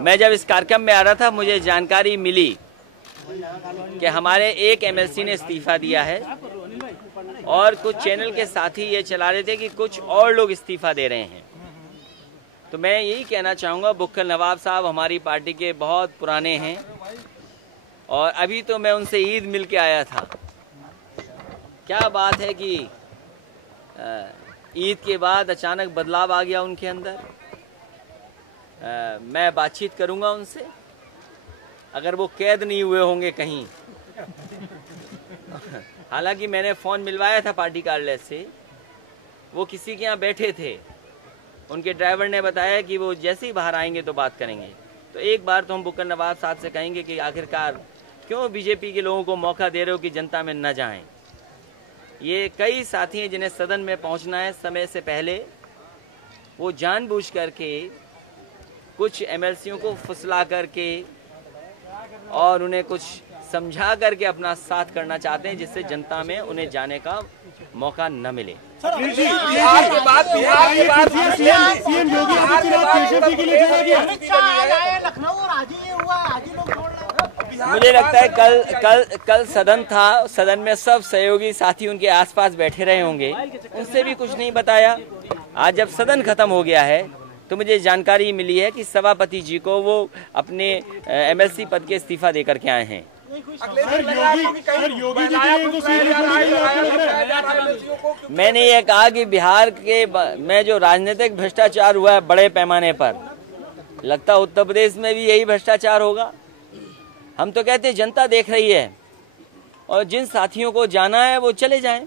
मैं जब इस कार्यक्रम में आ रहा था मुझे जानकारी मिली कि हमारे एक एमएलसी ने इस्तीफा दिया है और कुछ चैनल के साथी ये चला रहे थे कि कुछ और लोग इस्तीफा दे रहे हैं। तो मैं यही कहना चाहूँगा, बुक्कल नवाब साहब हमारी पार्टी के बहुत पुराने हैं और अभी तो मैं उनसे ईद मिल के आया था। क्या बात है कि ईद के बाद अचानक बदलाव आ गया उनके अंदर। मैं बातचीत करूंगा उनसे, अगर वो कैद नहीं हुए होंगे कहीं। हालांकि मैंने फ़ोन मिलवाया था पार्टी कार्यालय से, वो किसी के यहाँ बैठे थे, उनके ड्राइवर ने बताया कि वो जैसे ही बाहर आएंगे तो बात करेंगे। तो एक बार तो हम बुक्कल नवाब साहब से कहेंगे कि आखिरकार क्यों बीजेपी के लोगों को मौका दे रहे हो कि जनता में न जाएं। ये कई साथी हैं जिन्हें सदन में पहुंचना है समय से पहले, वो जानबूझ करके कुछ एमएलसीओं को फुसला करके और उन्हें कुछ समझा करके अपना साथ करना चाहते हैं, जिससे जनता में उन्हें जाने का मौका न मिले। बिहार के बाद सीएम योगी आदित्यनाथ के लिए लखनऊ और आज ही हुआ, आज ही लोग छोड़ रहे हैं। मुझे लगता है कल सदन था, सदन में सब सहयोगी साथी उनके आसपास बैठे रहे होंगे, उनसे भी कुछ नहीं बताया। आज जब सदन खत्म हो गया है तो मुझे जानकारी मिली है कि सभापति जी को वो अपने एमएलसी पद के इस्तीफा देकर के आए हैं। मैंने ये कहा कि बिहार के में जो राजनीतिक भ्रष्टाचार हुआ है बड़े पैमाने पर, लगता है उत्तर प्रदेश में भी यही भ्रष्टाचार होगा। हम तो कहते हैं जनता देख रही है और जिन साथियों को जाना है वो चले जाएं,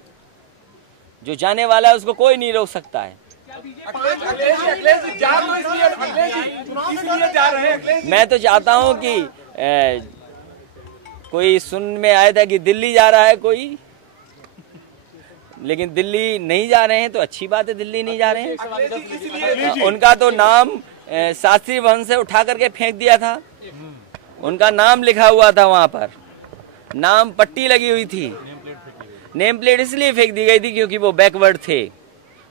जो जाने वाला है उसको कोई नहीं रोक सकता है। मैं तो चाहता हूं कि कोई सुन में आया था कि दिल्ली जा रहा है कोई, लेकिन दिल्ली नहीं जा रहे हैं तो अच्छी बात है, दिल्ली नहीं जा रहे हैं। उनका तो नाम शास्त्री भवन से उठा करके फेंक दिया था, उनका नाम लिखा हुआ था वहां पर, नाम पट्टी लगी हुई थी, नेम प्लेट इसलिए फेंक दी गई थी क्योंकि वो बैकवर्ड थे।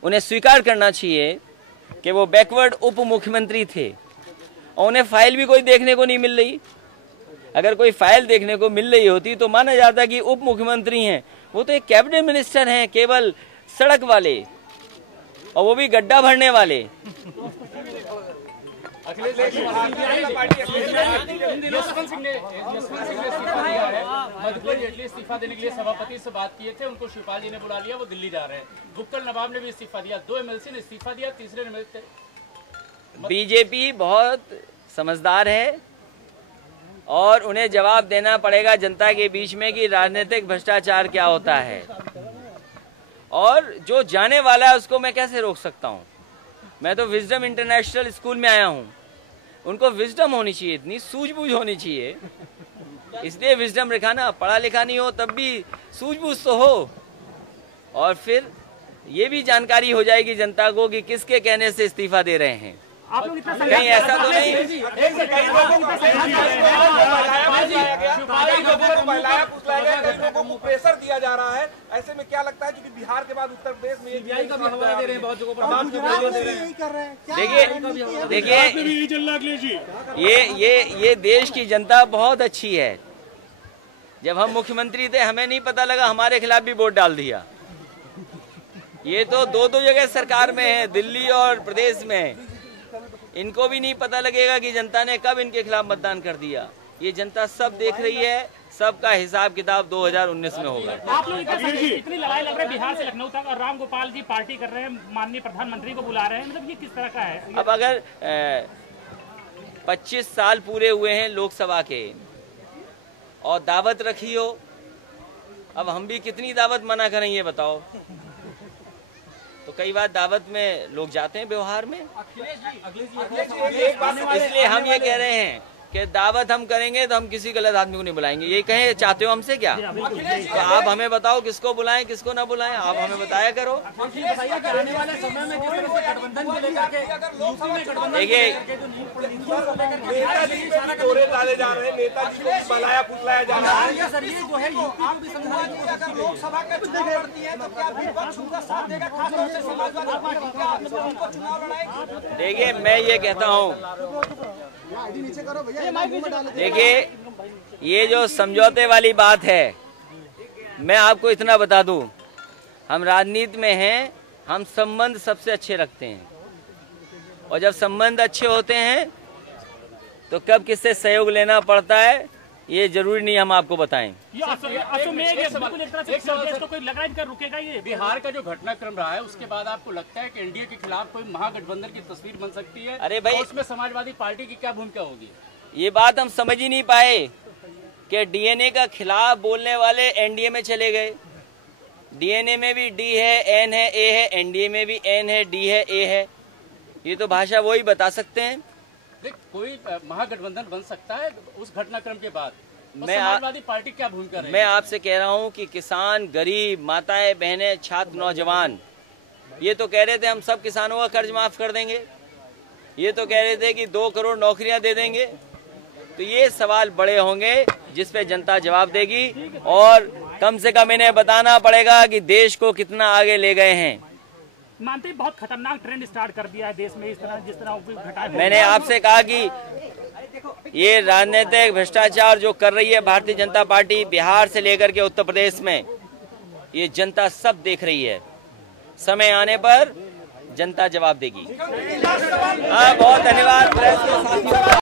उन्हें स्वीकार करना चाहिए कि वो बैकवर्ड उप मुख्यमंत्री थे और उन्हें फाइल भी कोई देखने को नहीं मिल रही। अगर कोई फाइल देखने को मिल रही होती तो माना जाता कि उप मुख्यमंत्री हैं, वो तो एक कैबिनेट मिनिस्टर हैं, केवल सड़क वाले, और वो भी गड्ढा भरने वाले। अखिलेश इस्तीफा देने के लिए सभापति से बात किए थे, उनको शिवपाल जी ने बुला लिया, वो दिल्ली जा रहे हैं। बुक्कल नवाब ने भी इस्तीफा दिया, 2 एमएलसी ने इस्तीफा दिया, तीसरे ने। बीजेपी बहुत समझदार है और उन्हें जवाब देना पड़ेगा जनता के बीच में कि राजनीतिक भ्रष्टाचार क्या होता है, और जो जाने वाला है उसको मैं कैसे रोक सकता हूँ। मैं तो विजडम इंटरनेशनल स्कूल में आया हूँ, उनको विजडम होनी चाहिए, इतनी सूझबूझ होनी चाहिए, इसलिए विजडम रखा ना, पढ़ा लिखा नहीं हो तब भी सूझबूझ तो हो, और फिर ये भी जानकारी हो जाएगी जनता को कि किसके कहने से इस्तीफा दे रहे हैं। कहीं ऐसा तो नहीं प्रेशर दिया जा रहा है, ऐसे में क्या लगता है क्योंकि बिहार के बाद उत्तर प्रदेश में देखिए ये देश की जनता बहुत अच्छी है। जब हम मुख्यमंत्री थे हमें नहीं पता लगा, हमारे खिलाफ भी वोट डाल दिया। ये तो दो जगह सरकार में है, दिल्ली और प्रदेश में, इनको भी नहीं पता लगेगा कि जनता ने कब इनके खिलाफ मतदान कर दिया। ये जनता सब देख रही है, सबका हिसाब किताब 2019 में होगा। आप लोग इतनी लड़ाई लग रही है बिहार से लखनऊ तक, और राम गोपाल जी पार्टी कर रहे हैं, माननीय प्रधानमंत्री को बुला रहे हैं, मतलब ये किस तरह का है? अब अगर 25 साल पूरे हुए हैं लोकसभा के और दावत रखी हो, अब हम भी कितनी दावत मना करें ये बताओ। तो कई बार दावत में लोग जाते हैं व्यवहार में, इसलिए हम ये कह रहे हैं कि दावत हम करेंगे तो हम किसी गलत आदमी को नहीं बुलाएंगे। ये कहें चाहते हो हमसे क्या? तो आप हमें बताओ किसको बुलाएं किसको ना बुलाएं, आप हमें बताया करो। देखिए नेताजी पे भी डोरे डाले जा रहे हैं, नेताजी को भी बलाया फुसलाया जा रहा है। सर ये जो है आप भी समाजवादी अगर लोकसभा के चुनाव लड़ती है तो क्या विपक्ष उनका साथ देगा, खासतौर से समाजवादी पार्टी क्या उनको चुनाव लड़ाएगी? देखिए मैं ये कहता हूँ, देखिए ये जो समझौते वाली बात है, मैं आपको इतना बता दूं, हम राजनीति में हैं, हम संबंध सबसे अच्छे रखते हैं और जब संबंध अच्छे होते हैं तो कब किससे सहयोग लेना पड़ता है ये जरूरी नहीं हम आपको बताएं। ये अश्वमेध है, बिल्कुल एक तरह से देश को कोई लग रहा है कि रुकेगा ये। बिहार का जो घटनाक्रम रहा है उसके बाद आपको लगता है कि एनडीए के खिलाफ कोई महागठबंधन की तस्वीर बन सकती है? अरे भाई, और उसमें समाजवादी पार्टी की क्या भूमिका होगी? ये बात हम समझ ही नहीं पाए कि डीएनए का खिलाफ बोलने वाले एनडीए में चले गए। डीएनए में भी डी है, एन है, ए है, एनडीए में भी एन है, डी है, ए है। ये तो भाषा वही बता सकते हैं। देख, कोई महागठबंधन बन सकता है उस घटनाक्रम के बाद? मैं समाजवादी पार्टी क्या भूमिका रहेगी? मैं आपसे कह रहा हूं कि किसान, गरीब, माताएं, बहनें, छात्र, नौजवान ये तो कह रहे थे हम सब किसानों का कर्ज माफ कर देंगे, ये तो कह रहे थे कि 2 करोड़ नौकरियां दे देंगे। तो ये सवाल बड़े होंगे जिस पे जनता जवाब देगी और कम से कम इन्हें बताना पड़ेगा कि देश को कितना आगे ले गए हैं। मानते हैं बहुत खतरनाक ट्रेंड स्टार्ट कर दिया है देश में, इस तरह जिस तरह घटा। मैंने आपसे कहा कि ये राजनीतिक भ्रष्टाचार जो कर रही है भारतीय जनता पार्टी बिहार से लेकर के उत्तर प्रदेश में, ये जनता सब देख रही है। समय आने पर जनता जवाब देगी। बहुत धन्यवाद प्रेस के साथियों।